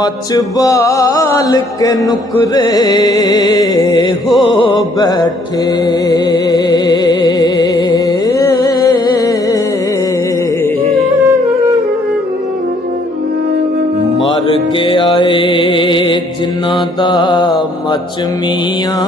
much बाल के नुकरे हो बैठे मर गया ए जिन्ना दा मच मियां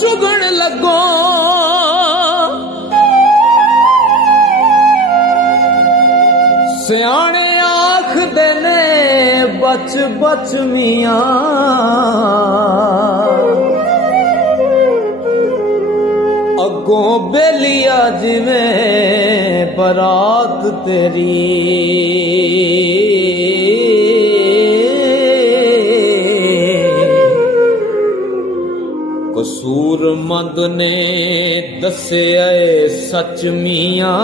चुगण लगो सियाने आखदे ने बच बच मियां अगों बेलिया जिवें बरात तेरी कसूरमंद ने दसे सच मियां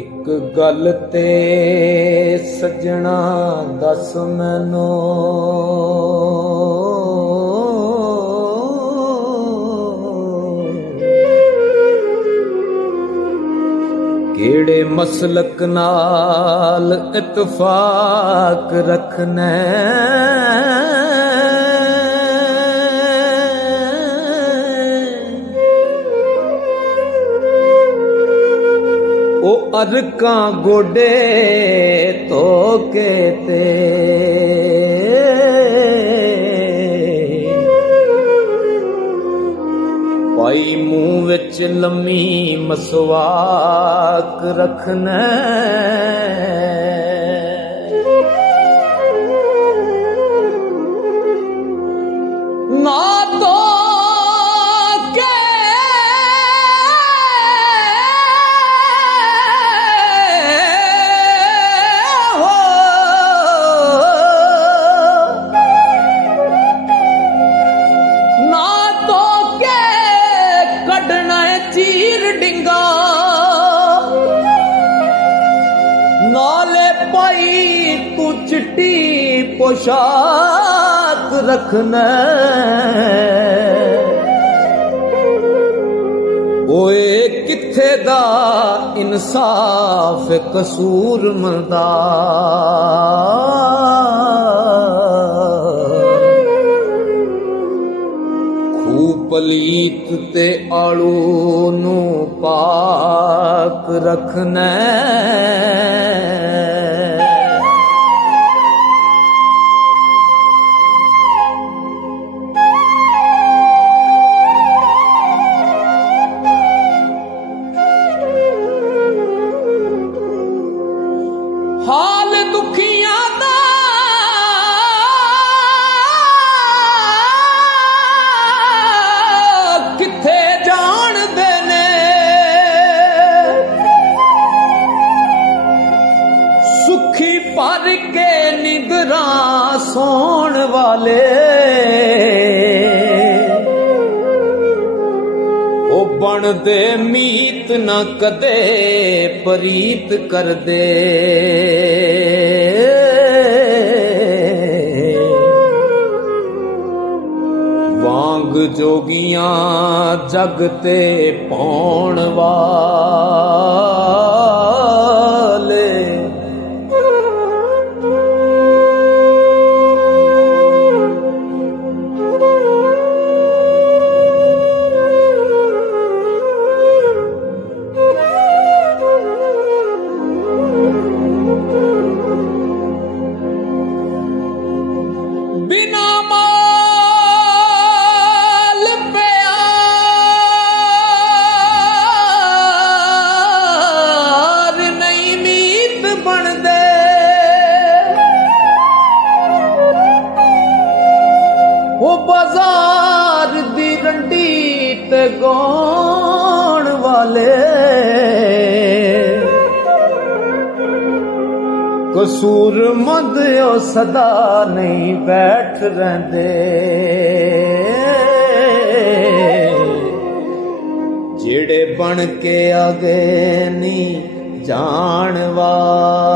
एक गल ते सजना दस मैनू केड़े मसलक नाल इत्तफाक रखना ओ अरकां गोडे तो के ते पाई मुंह विच लम्मी मसवाक रखना ना तो नाले पाई तू चिट्टी पोशाक रखना ओए किथे दा इंसाफ कसूर मंदा पलीत ते आड़ू नू पाक रखना हाल दुखियां दा किथे जाणदे ने सुखी पर के निगरा सोण वाले ओ बनदे मीत न कदे परीत कर दे वांग जोगियां जगते पौण वाले बिना माल प्यार नहीं मीत बनदे वो बाजार दी रंडी ते गौण वाले कसूर मंद ओ सदा नहीं बैठ रहंदे जेड़े बन के आगे नहीं जान वाले